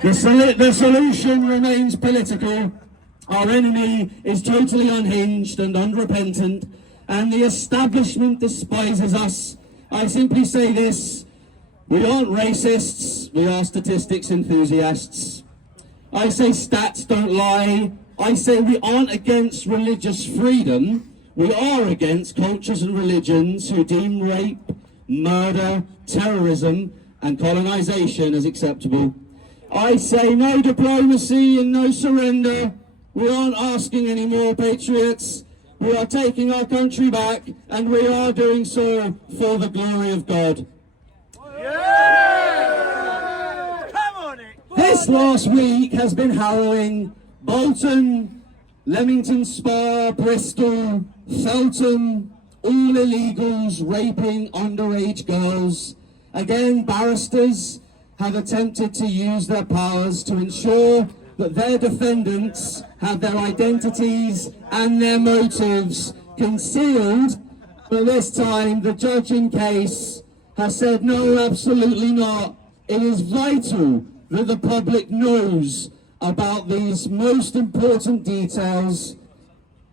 The solution remains political. Our enemy is totally unhinged and unrepentant, and the establishment despises us. I simply say this: we aren't racists, we are statistics enthusiasts. I say stats don't lie. I say we aren't against religious freedom. We are against cultures and religions who deem rape, murder, terrorism and colonization as acceptable. I say no diplomacy and no surrender. We aren't asking any more, patriots. We are taking our country back, and we are doing so for the glory of God. Yeah! Come on, This last week has been harrowing. Bolton, Leamington Spa, Bristol, Feltham, all illegals raping underage girls. Again, barristers have attempted to use their powers to ensure that their defendants have their identities and their motives concealed. But this time, the judge in case has said, no, absolutely not. It is vital that the public knows about these most important details.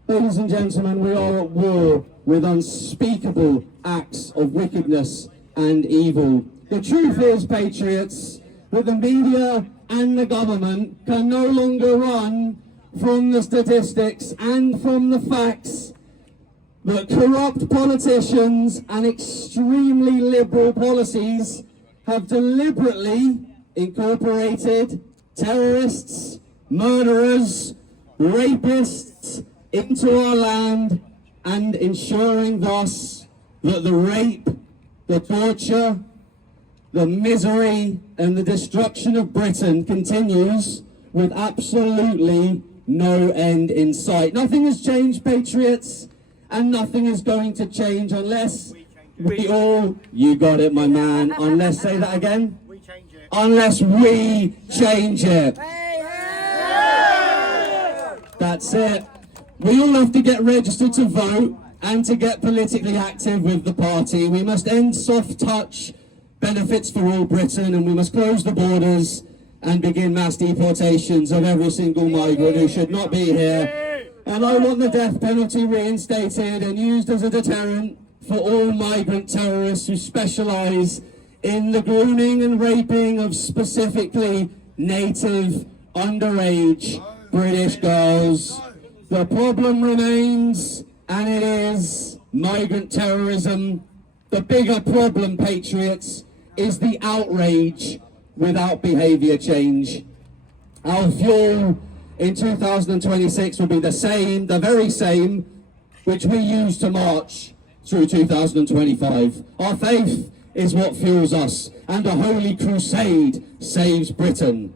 Ladies and gentlemen, we are at war with unspeakable acts of wickedness and evil. The truth is, patriots, that the media and the government can no longer run from the statistics and from the facts that corrupt politicians and extremely liberal policies have deliberately incorporated terrorists, murderers, rapists into our land, and ensuring thus that the rape, the torture, the misery and the destruction of Britain continues with absolutely no end in sight. Nothing has changed, patriots, and nothing is going to change unless we all, you got it, my man, unless, say that again, unless we change it. That's it. We all have to get registered to vote and to get politically active with the party. We must end soft touch benefits for all Britain, and we must close the borders and begin mass deportations of every single migrant who should not be here. And I want the death penalty reinstated and used as a deterrent for all migrant terrorists who specialise in the grooming and raping of specifically native, underage British girls. The problem remains, and it is migrant terrorism. The bigger problem, patriots, is the outrage without behaviour change. Our fuel in 2026 will be the same, the very same, which we use to march through 2025. Our faith is what fuels us, and a holy crusade saves Britain.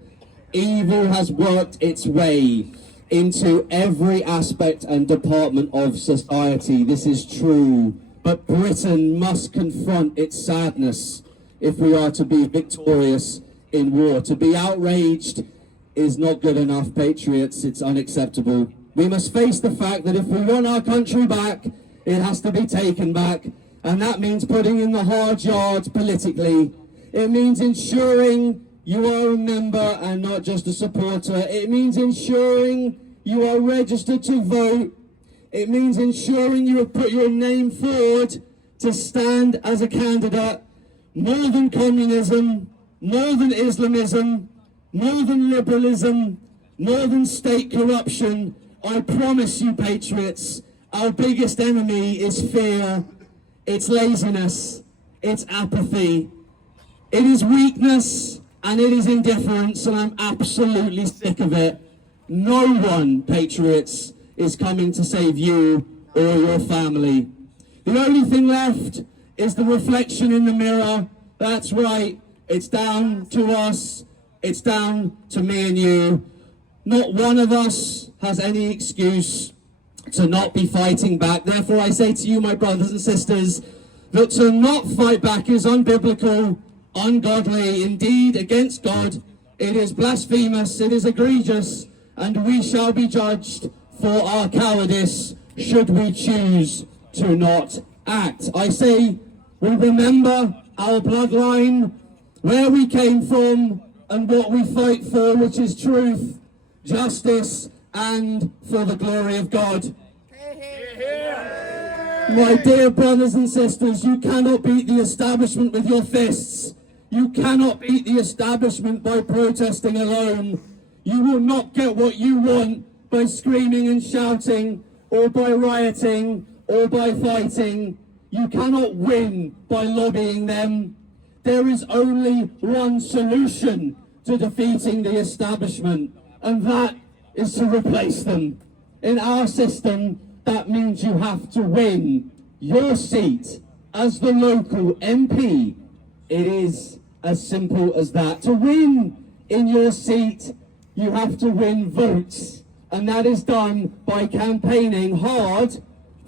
Evil has worked its way into every aspect and department of society. This is true, but Britain must confront its sadness if we are to be victorious in war. To be outraged is not good enough, patriots. It's unacceptable. We must face the fact that if we want our country back, it has to be taken back. And that means putting in the hard yards politically. It means ensuring you are a member and not just a supporter. It means ensuring you are registered to vote. It means ensuring you have put your name forward to stand as a candidate. More than communism, more than Islamism, more than liberalism, more than state corruption, I promise you, patriots, our biggest enemy is fear, it's laziness, it's apathy, it is weakness, and it is indifference, and I'm absolutely sick of it. No one, patriots, is coming to save you or your family. The only thing left is the reflection in the mirror. That's right, it's down to us, it's down to me and you. Not one of us has any excuse to not be fighting back. Therefore, I say to you, my brothers and sisters, that to not fight back is unbiblical, ungodly, indeed against God. It is blasphemous, it is egregious, and we shall be judged for our cowardice should we choose to not act. I say we remember our bloodline, where we came from, and what we fight for, which is truth, justice, and for the glory of God. My dear brothers and sisters, you cannot beat the establishment with your fists. You cannot beat the establishment by protesting alone. You will not get what you want by screaming and shouting, or by rioting, or by fighting. You cannot win by lobbying them. There is only one solution to defeating the establishment, and that is to replace them. In our system, that means you have to win your seat as the local MP. It is as simple as that. To win in your seat, you have to win votes, and that is done by campaigning hard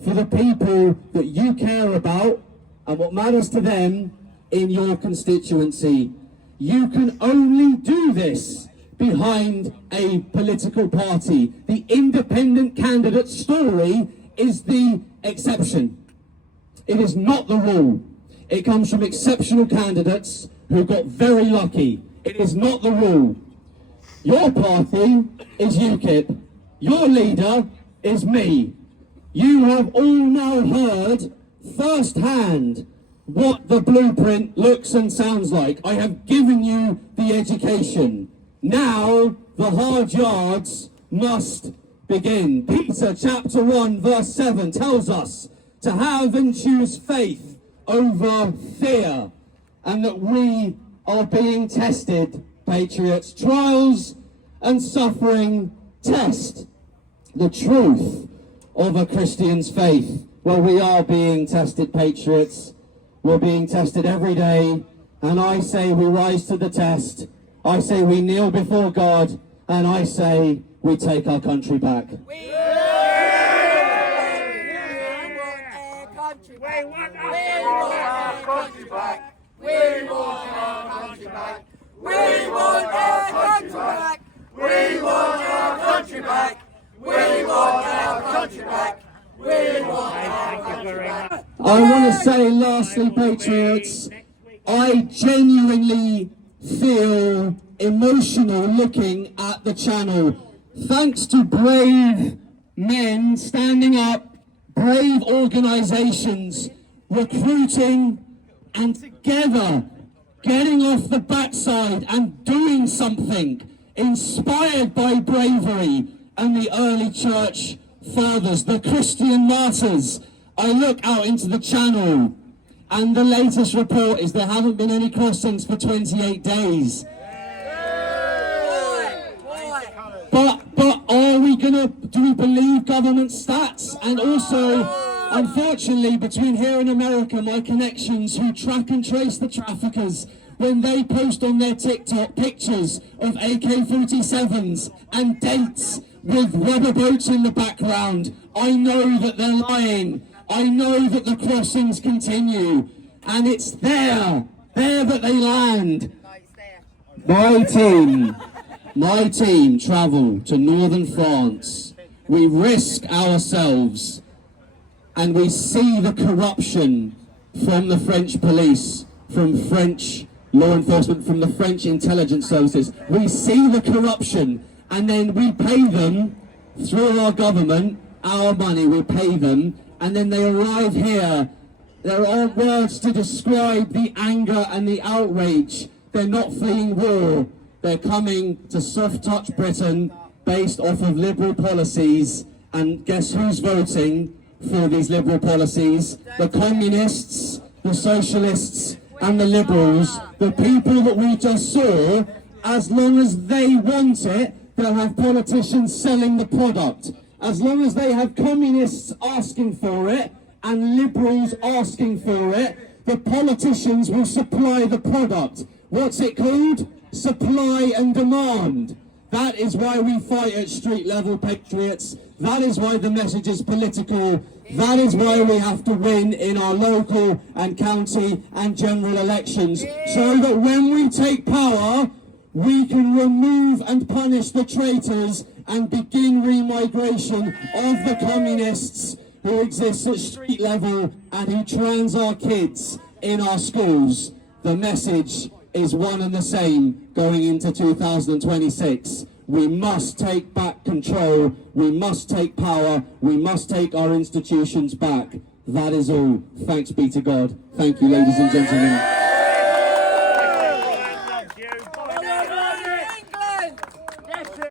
for the people that you care about and what matters to them in your constituency. You can only do this behind a political party. The independent candidate story is the exception. It is not the rule. It comes from exceptional candidates who got very lucky. It is not the rule. Your party is UKIP. Your leader is me. You have all now heard firsthand what the blueprint looks and sounds like. I have given you the education. Now the hard yards must begin. Peter chapter 1 verse 7 tells us to have and choose faith over fear, and that we are being tested, patriots. Trials and suffering test the truth of a Christian's faith. Well, we are being tested, patriots. We're being tested every day, and I say we rise to the test. I say we kneel before God, and I say we take our country back. We want our country back. We want our country back. We want our country back. We want our country back. We want our country back. We want our country back. I want to say lastly, patriots, I genuinely feel emotional looking at the channel. Thanks to brave men standing up, brave organisations recruiting and together getting off the backside and doing something, inspired by bravery and the early church fathers, the Christian martyrs. I look out into the channel and the latest report is there haven't been any crossings for 28 days. But are we do we believe government stats? And also, unfortunately, between here and America, my connections who track and trace the traffickers, when they post on their TikTok pictures of AK-47s and dates with rubber boats in the background, I know that they're lying. I know that the crossings continue, and it's there that they land. My team travel to northern France. We risk ourselves, and we see the corruption from the French police, from French law enforcement, from the French intelligence services. We see the corruption, and then we pay them through our government, our money, we pay them, and then they arrive here. There aren't words to describe the anger and the outrage. They're not fleeing war. They're coming to soft-touch Britain based off of liberal policies. And guess who's voting for these liberal policies? The communists, the socialists, and the liberals. The people that we just saw. As long as they want it, they'll have politicians selling the product. As long as they have communists asking for it and liberals asking for it, the politicians will supply the product. What's it called? Supply and demand. That is why we fight at street level, patriots. That is why the message is political. That is why we have to win in our local and county and general elections, so that when we take power, we can remove and punish the traitors and begin remigration of the communists who exist at street level and who trans our kids in our schools. The message is one and the same. going into 2026. We must take back control, we must take power, we must take our institutions back. That is all. Thanks be to God. Thank you, ladies and gentlemen.